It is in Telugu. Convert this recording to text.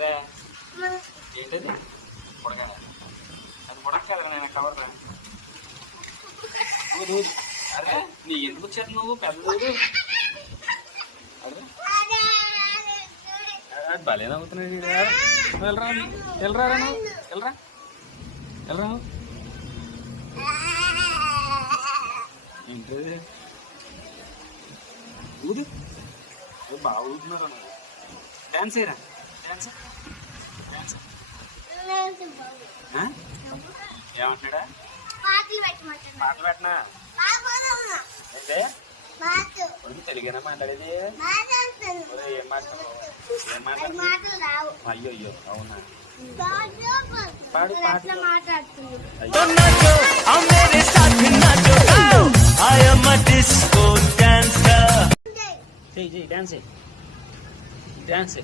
ఏంటిదే ఏంటది పొడగా అది పొడక కదరా నేను కవర్రా అదే నీ ఎందుకు వచ్చారు నువ్వు పెద్ద అదే అది భలే నవ్వుతున్నాడు వెళ్ళరా వెళ్ళరా వెళ్ళరా వెళ్ళరా ఏంటది ఊదు బాగా ఊదుతున్నారు అన్న డ్యాన్స్ అయ్యరా డ్యాన్స్ డ్యాన్స్ ఏమంటున్నాడా పాటలు పెట్టనా అయితే తెలుగేనా మాట్లాడేది ఏం మాట్లాడు అయ్యో అయ్యో అవునా పాడు డాన్స్ డాన్స్